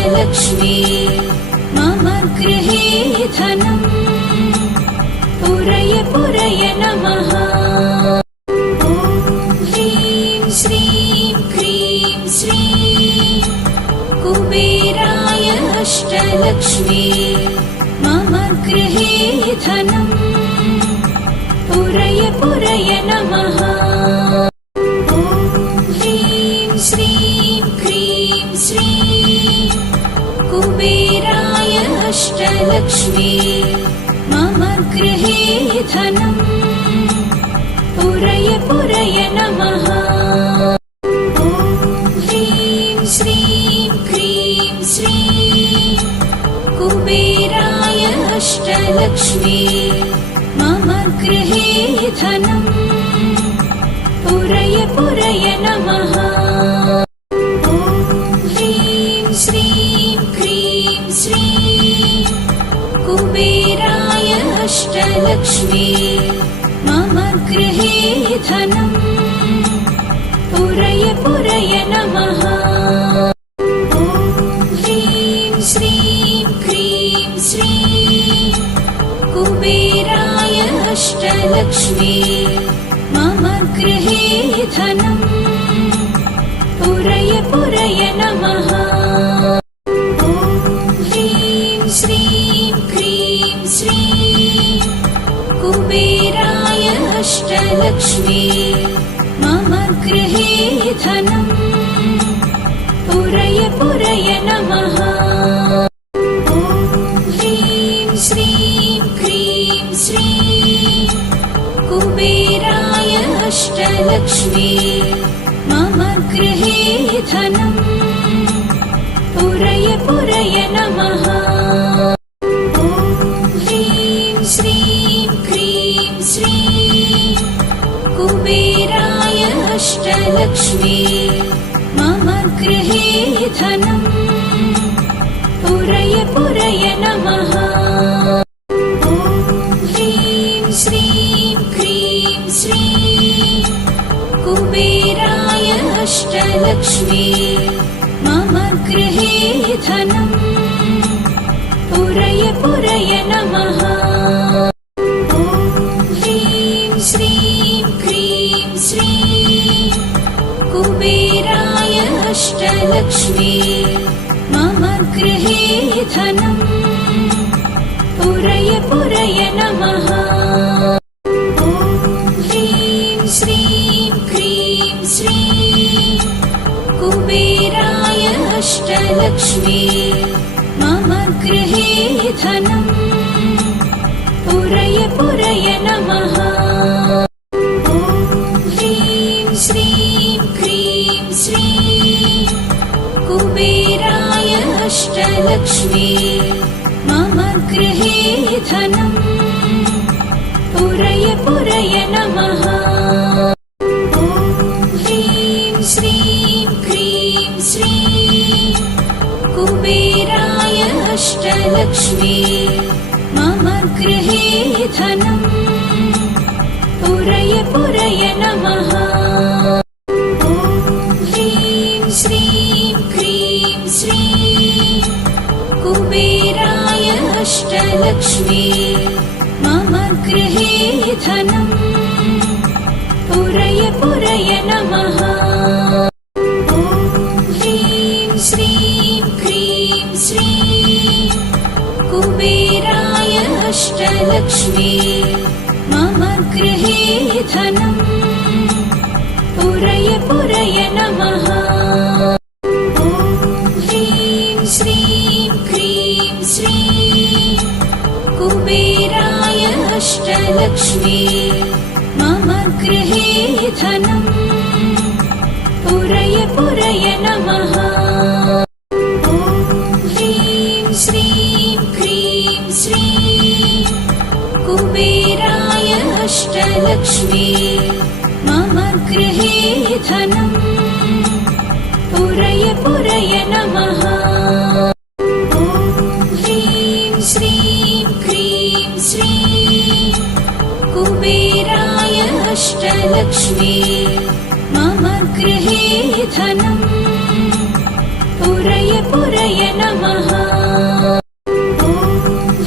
अष्टलक्ष्मी मम गृहे धनम् पुरय पुरय नमः। ॐ ह्रीं श्रीं क्रीं श्रीं कुबेराय अष्टलक्ष्मी मम गृहे धनम् पुरय पुरय नमः। ॐ ह्रीं श्रीं क्रीं श्रीं कुबेराय अष्टलक्ष्मी मम गृहे धनम् पुरय पुरय नमः। ॐ ह्रीं श्रीं क्रीं श्रीं कुबेराय अष्टलक्ष्मी मम गृहे धनम् पुरय पुरय नमः। ॐ ह्रीं श्रीं क्रीं श्रीं कुबेराय अष्टलक्ष्मी मम गृहे धनम् पुरय पुरय नमः। ॐ ह्रीं श्रीं क्रीं श्रीं कुबेराय अष्टलक्ष्मी मम गृहे धनम् पुरय पुरय नमः। ॐ ह्रीं श्रीं क्रीं श्रीं कुबेराय अष्टलक्ष्मी मम गृहे धनम् पुरय पुरय नमः। ॐ ह्रीं श्रीं क्रीं श्रीं कुबेराय अष्टलक्ष्मी मम गृहे धनम् पुरय पुरय नमः। ॐ ह्रीं श्रीं क्रीं श्रीं कुबेराय अष्टलक्ष्मी मम गृहे धनम् पुरय पुरय नमः। ॐ ह्रीं श्रीं क्रीं श्रीं कुबेराय अष्टलक्ष्मी मम गृहे धनम् पुरय पुरय नमः। ॐ ह्रीं श्रीं क्रीं श्रीं कुबेराय अष्टलक्ष्मी मम गृहे धनम् पुरय पुरय नमः। ॐ ह्रीं श्रीं क्रीं श्रीं कुबेराय अष्टलक्ष्मी मम गृहे धनम् पुरय पुरय नमः। ॐ ह्रीं श्रीं क्रीं श्रीं कुबेराय अष्टलक्ष्मी मम गृहे धनम् पुरय पुरय नमः। ॐ ह्रीं श्रीं क्रीं श्रीं कुबेराय अष्टलक्ष्मी मम गृहे धनम् पुरय पुरय नमः। ॐ ह्रीं श्रीं क्रीं श्रीं कुबेराय अष्टलक्ष्मी मम गृहे धनम् पुरय पुरय नमः। ॐ ह्रीं श्रीं क्रीं श्रीं कुबेराय अष्टलक्ष्मी मम गृहे धनम् पुरय पुरय नमः। ॐ ह्रीं श्रीं क्रीं श्रीं कुबेराय अष्टलक्ष्मी मम गृहे धनम् पुरय पुरय नमः। ॐ ह्रीं श्रीं क्रीं श्रीं कुबेराय अष्टलक्ष्मी मम गृहे धनम् पुरय पुरय नमः। ॐ ह्रीं श्रीं क्रीं श्रीं कुबेराय अष्टलक्ष्मी मम गृहे धनम् पुरय पुरय नमः। ॐ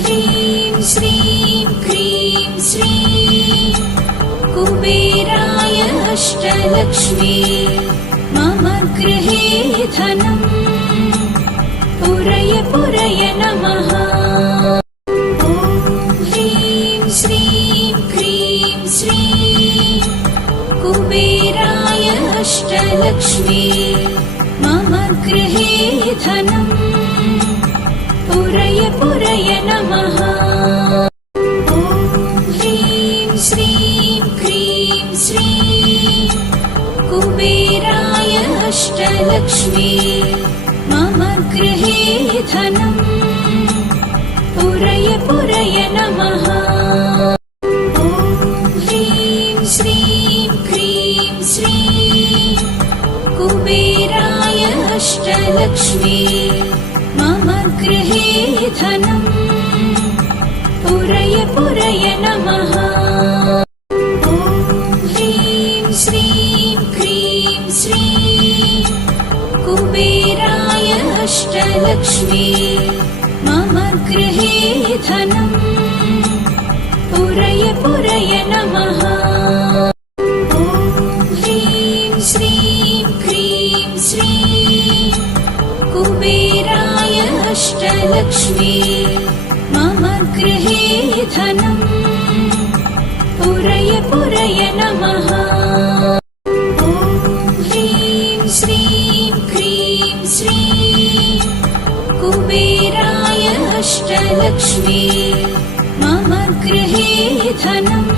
ह्रीं श्रीं क्रीं श्रीं कुबेराय अष्टलक्ष्मी मम गृहे धनम् पुरय पुरय नमः। ॐ ह्रीं श्रीं क्रीं श्रीं कुबेराय अष्टलक्ष्मी मम गृहे धनम् पुरय पुरय नमः। ॐ ह्रीं श्रीं क्रीं श्रीं कुबेराय अष्टलक्ष्मी मम गृहे धनम् पुरय पुरय नमः। ॐ ह्रीं श्रीं क्रीं श्रीं कुबेराय अष्टलक्ष्मी मम गृहे धनम् पुरय पुरय नमः। ॐ ह्रीं श्रीं क्रीं श्रीं कुबेराय अष्टलक्ष्मी मम गृहे धनम् पुरय पुरय नमः। ॐ ह्रीं श्रीं क्रीं श्रीं कुबेराय अष्टलक्ष्मी मम गृहे धनम् पुरय पुरय नमः। ॐ ह्रीं श्रीं क्रीं श्रीं कुबेराय अष्टलक्ष्मी मम गृहे धनम्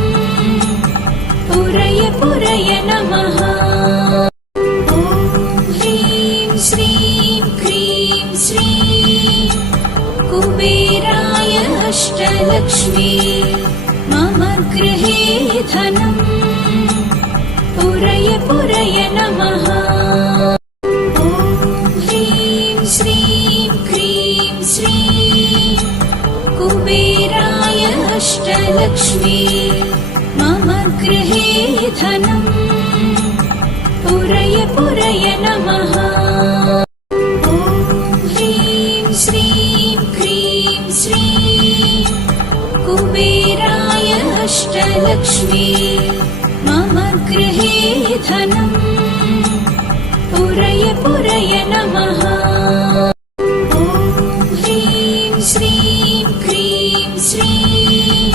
पुरय पुरय नमः। ॐ ह्रीं श्रीं क्रीं श्रीं कुबेराय अष्टलक्ष्मी मम गृहे धनम् पुरय पुरय नमः। ॐ ह्रीं श्रीं क्रीं श्रीं कुबेराय अष्टलक्ष्मी मम गृहे धनम् पुरय पुरय नमः। ॐ ह्रीं श्रीं क्रीं श्रीं कुबेराय अष्टलक्ष्मी मम गृहे धनम् पुरय पुरय नमः। ॐ ह्रीं श्रीं क्रीं श्रीं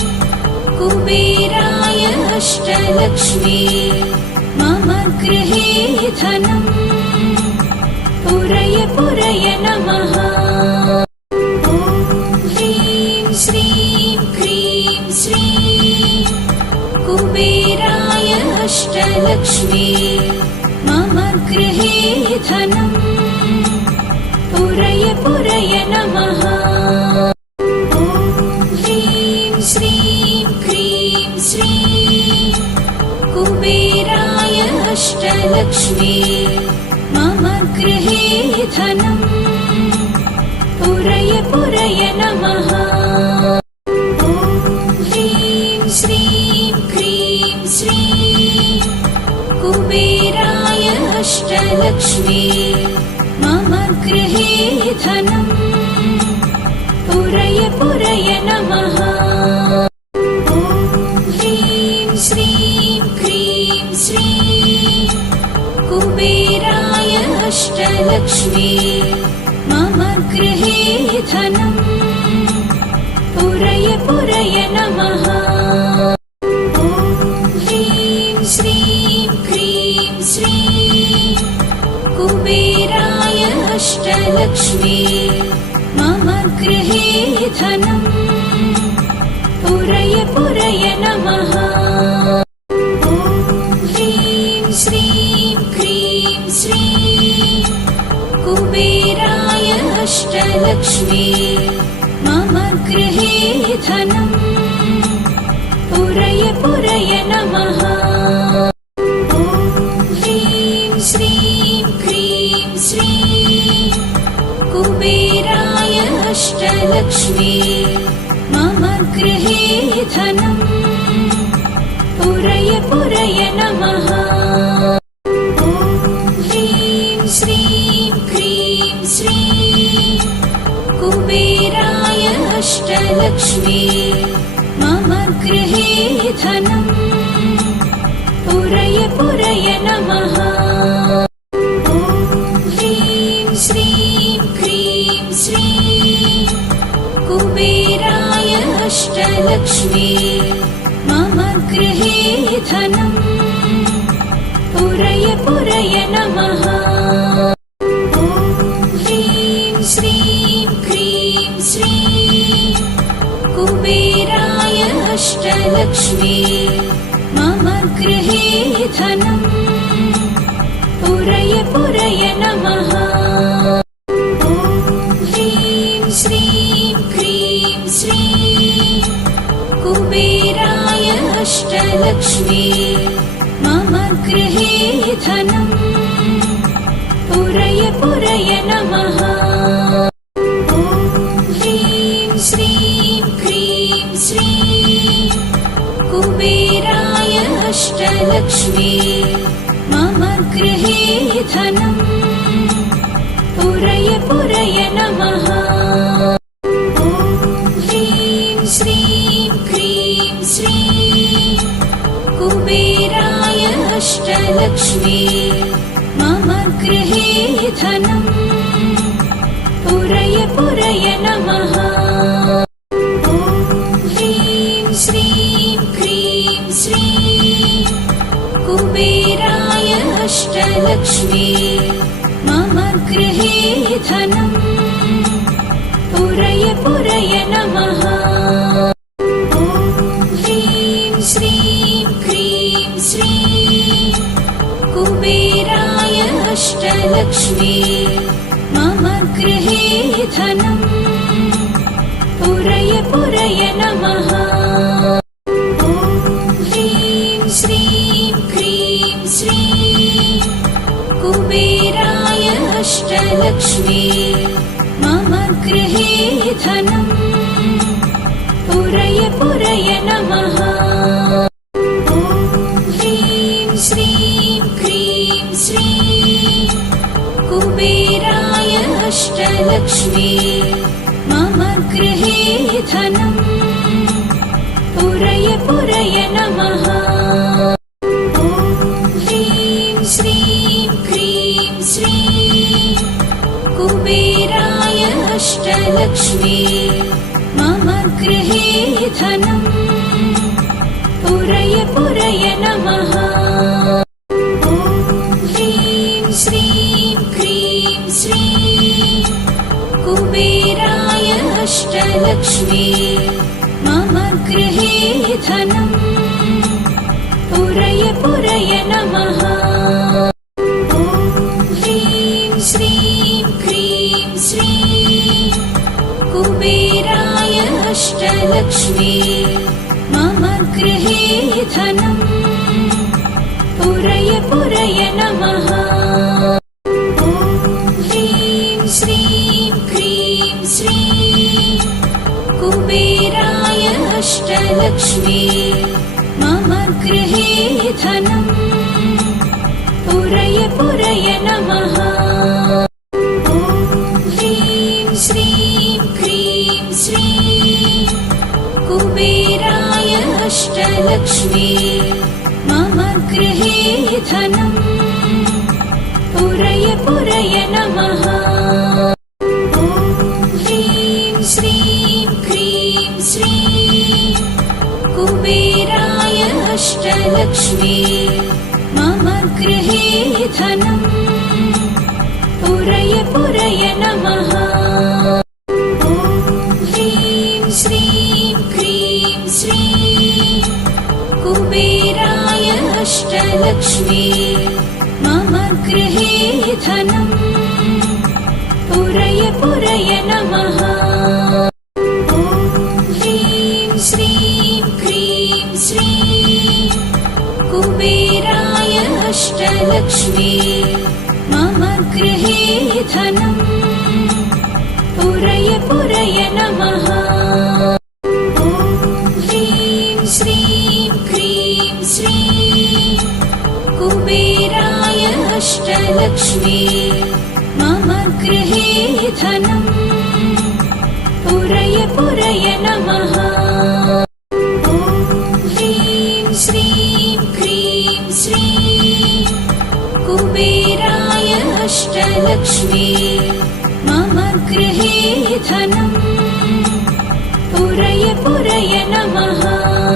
कुबेराय अष्टलक्ष्मी मम गृहे धनम् पुरय पुरय नमः। ॐ ह्रीं श्रीं क्रीं श्रीं कुबेराय अष्टलक्ष्मी मम गृहे धनम् पुरय पुरय नमः। ॐ ह्रीं श्रीं क्रीं श्रीं कुबेराय अष्टलक्ष्मी मम गृहे धनम् पुरय पुरय नमः। ॐ ह्रीं श्रीं क्रीं श्रीं कुबेराय अष्टलक्ष्मी मम गृहे धनम् पुरय पुरय नमः। ॐ ह्रीं श्रीं क्रीं श्रीं कुबेराय अष्टलक्ष्मी मम गृहे धनम् पुरय पुरय नमः। ॐ ह्रीं श्रीं क्रीं श्रीं कुबेराय अष्टलक्ष्मी मम गृहे धनम् पुरय पुरय नमः। ॐ ह्रीं श्रीं क्रीं श्रीं कुबेराय अष्टलक्ष्मी मम गृहे धनम् पुरय पुरय नमः। ॐ ह्रीं श्रीं क्रीं श्रीं कुबेराय अष्टलक्ष्मी मम गृहे धनम् पुरय पुरय नमः। ॐ ह्रीं श्रीं क्रीं अष्टलक्ष्मी मम गृहे धनम् पुरय पुरय नमः। ॐ ह्रीं श्रीं क्रीं श्रीं कुबेराय अष्टलक्ष्मी मम गृहे धनम् पुरय पुरय नमः। ॐ ह्रीं श्रीं क्रीं श्रीं कुबेराय अष्टलक्ष्मी मम गृहे धनम् पुरय पुरय नमः। ॐ ह्रीं श्रीं क्रीं श्रीं कुबेराय अष्टलक्ष्मी मम गृहे धनम् पुरय पुरय नमः। ॐ ह्रीं श्रीं क्रीं श्रीं कुबेराय अष्टलक्ष्मी मम गृहे धनम् पुरय पुरय नमः। ॐ ह्रीं श्रीं क्रीं श्रीं कुबेराय अष्टलक्ष्मी मम गृहे धनम् पुरय पुरय नमः। ॐ ह्रीं श्रीं क्रीं श्रीं कुबेराय अष्टलक्ष्मी मम गृहे धनम् पुरय पुरय नमः। ॐ ह्रीं श्रीं क्रीं श्रीं कुबेराय अष्टलक्ष्मी मम गृहे धनम् पुरय पुरय नमः। ॐ ह्रीं श्रीं क्रीं श्रीं कुबेराय अष्टलक्ष्मी मम गृहे धनम् पुरय पुरय नमः। ॐ ह्रीं श्रीं क्रीं श्रीं कुबेराय अष्टलक्ष्मी मम गृहे धनम् पुरय पुरय नमः। ॐ ह्रीं श्रीं क्रीं श्रीं कुबेराय अष्टलक्ष्मी मम गृहे धनम् पुरय पुरय नमः। ॐ ह्रीं श्रीं क्रीं श्रीं कुबेराय अष्टलक्ष्मी मम गृहे धनम् पुरय पुरय नमः। ॐ ह्रीं श्रीं क्रीं श्रीं कुबेराय अष्टलक्ष्मी मम गृहे धनम् पुरय पुरय नमः। ॐ ह्रीं श्रीं क्रीं श्रीं कुबेराय अष्टलक्ष्मी मम गृहे धनम् पुरय पुरय नमः। ॐ ह्रीं श्रीं क्रीं श्रीं कुबेराय अष्टलक्ष्मी मम गृहे धनम् पुरय पुरय नमः। ॐ ह्रीं श्रीं क्रीं श्रीं कुबेराय अष्टलक्ष्मी मम गृहे धनम् पुरय पुरय नमः। ॐ ह्रीं श्रीं क्रीं श्रीं कुबेराय अष्टलक्ष्मी मम गृहे धनम् पुरय पुरय नमः। ॐ ह्रीं श्रीं क्रीं श्रीं कुबेराय अष्टलक्ष्मी मम गृहे धनम् पुरय पुरय नमः। ॐ ह्रीं श्रीं क्रीं श्रीं कुबेराय अष्टलक्ष्मी मम गृहे धनम् पुरय पुरय नमः। ॐ ह्रीं श्रीं क्रीं श्रीं कुबेराय अष्टलक्ष्मी मम गृहे धनम् पुरय पुरय नमः।